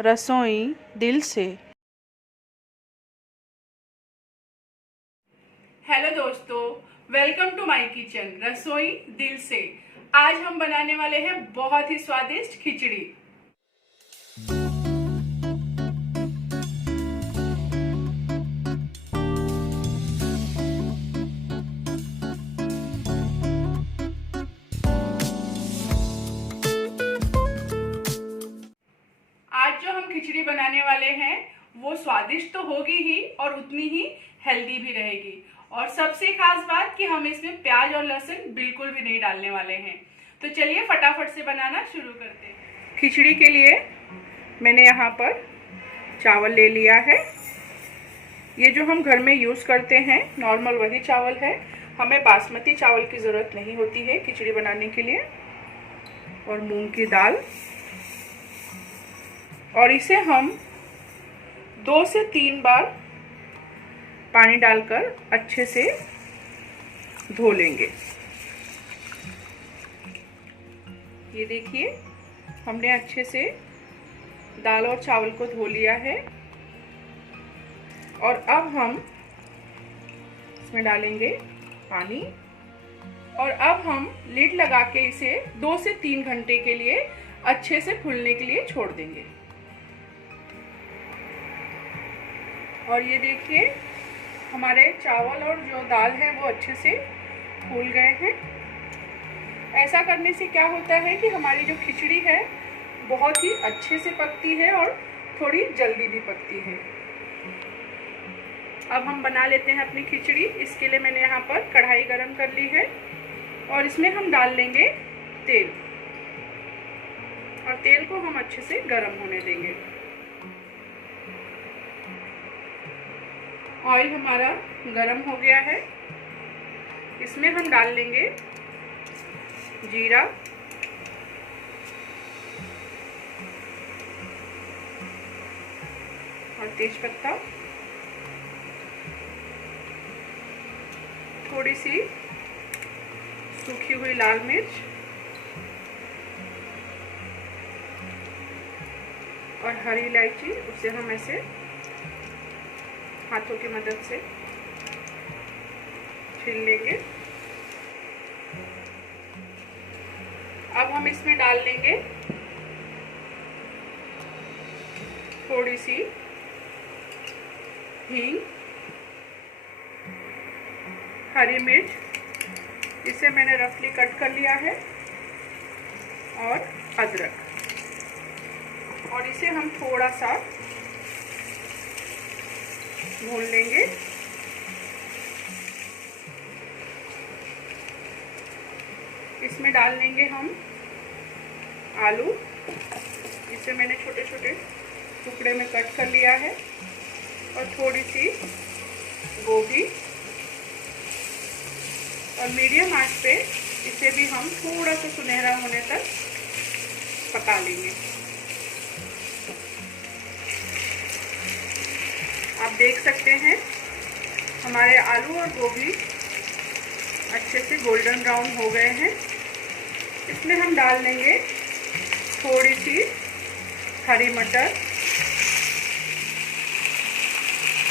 रसोई दिल से। हेलो दोस्तों, वेलकम टू माय किचन रसोई दिल से। आज हम बनाने वाले हैं बहुत ही स्वादिष्ट खिचड़ी। आज जो हम खिचड़ी बनाने वाले हैं वो स्वादिष्ट तो होगी ही और उतनी ही हेल्दी भी रहेगी। और सबसे खास बात कि हम इसमें प्याज और लहसुन बिल्कुल भी नहीं डालने वाले हैं। तो चलिए फटाफट से बनाना शुरू करते हैं। खिचड़ी के लिए मैंने यहाँ पर चावल ले लिया है। ये जो हम घर में यूज़ करते हैं नॉर्मल वही चावल है। हमें बासमती चावल की ज़रूरत नहीं होती है खिचड़ी बनाने के लिए। और मूंग की दाल, और इसे हम 2 से 3 बार पानी डालकर अच्छे से धो लेंगे। ये देखिए, हमने अच्छे से दाल और चावल को धो लिया है। और अब हम इसमें डालेंगे पानी, और अब हम लिड लगा के इसे 2 से 3 घंटे के लिए अच्छे से फूलने के लिए छोड़ देंगे। और ये देखिए, हमारे चावल और जो दाल है वो अच्छे से फूल गए हैं। ऐसा करने से क्या होता है कि हमारी जो खिचड़ी है बहुत ही अच्छे से पकती है और थोड़ी जल्दी भी पकती है। अब हम बना लेते हैं अपनी खिचड़ी। इसके लिए मैंने यहाँ पर कढ़ाई गरम कर ली है और इसमें हम डाल लेंगे तेल, और तेल को हम अच्छे से गरम होने देंगे। ऑयल हमारा गरम हो गया है। इसमें हम डाल लेंगे जीरा, और तेजपत्ता, थोड़ी सी सूखी हुई लाल मिर्च, और हरी इलायची। उसे हम ऐसे हाथों की मदद से छील लेंगे। अब हम इसमें डाल लेंगे थोड़ी सी हींग, हरी मिर्च, इसे मैंने रफली कट कर लिया है, और अदरक, और इसे हम थोड़ा सा भून लेंगे। इसमें डाल लेंगे हम आलू। इसे मैंने छोटे छोटे टुकड़े में कट कर लिया है, और थोड़ी सी गोभी, और मीडियम आंच पे इसे भी हम थोड़ा सा सुनहरा होने तक पका लेंगे। आप देख सकते हैं हमारे आलू और गोभी अच्छे से गोल्डन ब्राउन हो गए हैं। इसमें हम डाल लेंगे थोड़ी सी हरी मटर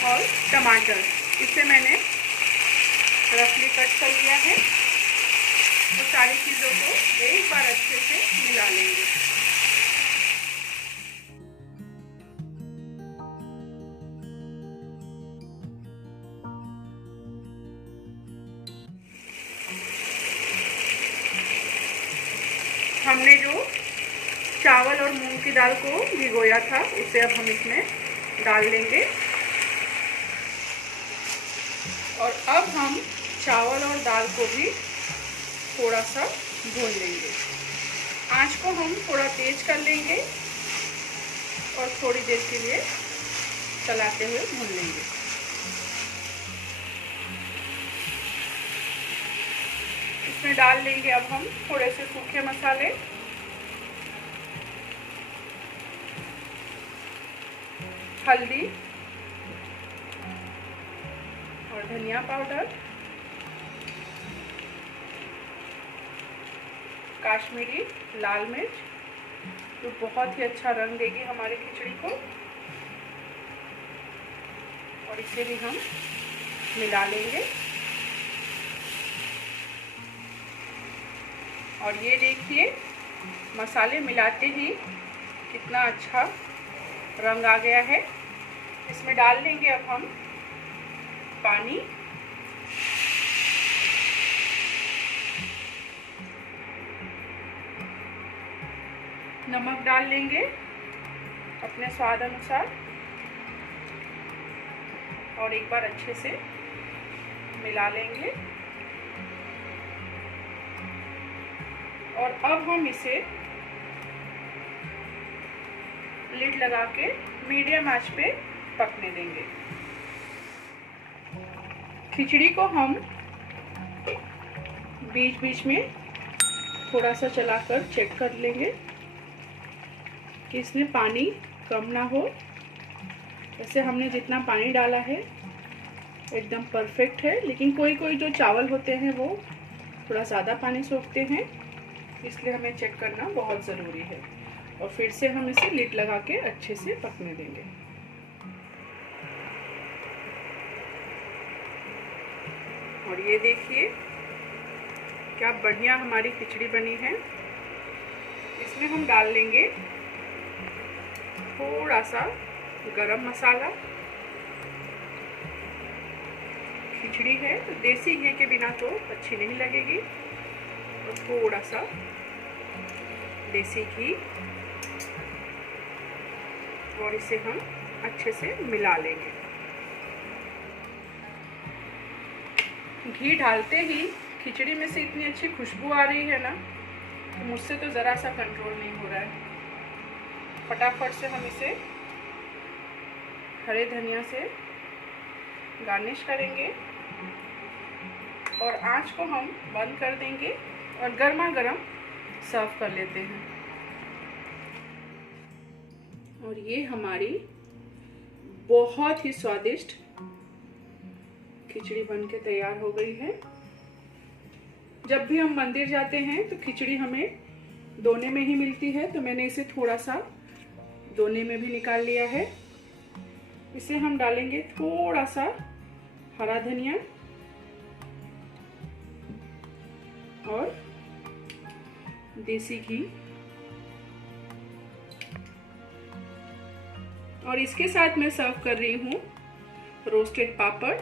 और टमाटर। इसे मैंने रफली कट कर लिया है। तो सारी चीज़ों को एक बार अच्छे से मिला लेंगे। हमने जो चावल और मूंग की दाल को भिगोया था उसे अब हम इसमें डाल लेंगे, और अब हम चावल और दाल को भी थोड़ा सा भून लेंगे। आंच को हम थोड़ा तेज कर लेंगे और थोड़ी देर के लिए चलाते हुए भून लेंगे। इसमें डाल लेंगे अब हम थोड़े से सूखे मसाले, हल्दी और धनिया पाउडर, काश्मीरी लाल मिर्च, जो बहुत ही अच्छा रंग देगी हमारी खिचड़ी को। और इसे भी हम मिला लेंगे। और ये देखिए मसाले मिलाते ही कितना अच्छा रंग आ गया है। इसमें डाल देंगे अब हम पानी। नमक डाल लेंगे अपने स्वाद अनुसार और एक बार अच्छे से मिला लेंगे। और अब हम इसे लिड लगा के मीडियम आंच पे पकने देंगे। खिचड़ी को हम बीच बीच में थोड़ा सा चलाकर चेक कर लेंगे कि इसमें पानी कम ना हो। वैसे हमने जितना पानी डाला है एकदम परफेक्ट है, लेकिन कोई कोई जो चावल होते हैं वो थोड़ा ज़्यादा पानी सोखते हैं, इसलिए हमें चेक करना बहुत ज़रूरी है। और फिर से हम इसे लिड लगा के अच्छे से पकने देंगे। और ये देखिए क्या बढ़िया हमारी खिचड़ी बनी है। इसमें हम डाल लेंगे थोड़ा सा गरम मसाला। खिचड़ी है तो देसी घी के बिना तो अच्छी नहीं लगेगी। और थोड़ा सा देसी घी और इसे हम अच्छे से मिला लेंगे। घी डालते ही खिचड़ी में से इतनी अच्छी खुशबू आ रही है ना, तो मुझसे तो ज़रा सा कंट्रोल नहीं हो रहा है। फटाफट से हम इसे हरे धनिया से गार्निश करेंगे और आंच को हम बंद कर देंगे और गर्मा गर्म सर्व कर लेते हैं। और ये हमारी बहुत ही स्वादिष्ट खिचड़ी बनके तैयार हो गई है। जब भी हम मंदिर जाते हैं तो खिचड़ी हमें दोने में ही मिलती है, तो मैंने इसे थोड़ा सा दोने में भी निकाल लिया है। इसे हम डालेंगे थोड़ा सा हरा धनिया और देसी घी, और इसके साथ मैं सर्व कर रही हूँ रोस्टेड पापड़।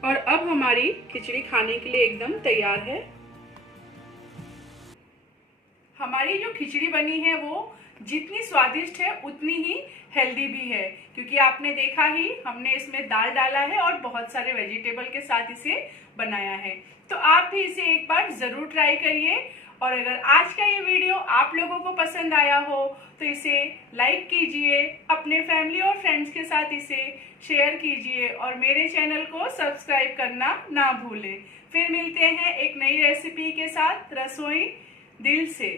और अब हमारी खिचड़ी खाने के लिए एकदम तैयार है। हमारी जो खिचड़ी बनी है वो जितनी स्वादिष्ट है उतनी ही हेल्दी भी है, क्योंकि आपने देखा ही हमने इसमें दाल डाला है और बहुत सारे वेजिटेबल के साथ इसे बनाया है। तो आप भी इसे एक बार जरूर ट्राई करिए। और अगर आज का ये वीडियो आप लोगों को पसंद आया हो तो इसे लाइक कीजिए, अपने फैमिली और फ्रेंड्स के साथ इसे शेयर कीजिए और मेरे चैनल को सब्सक्राइब करना ना भूलें। फिर मिलते हैं एक नई रेसिपी के साथ रसोई दिल से।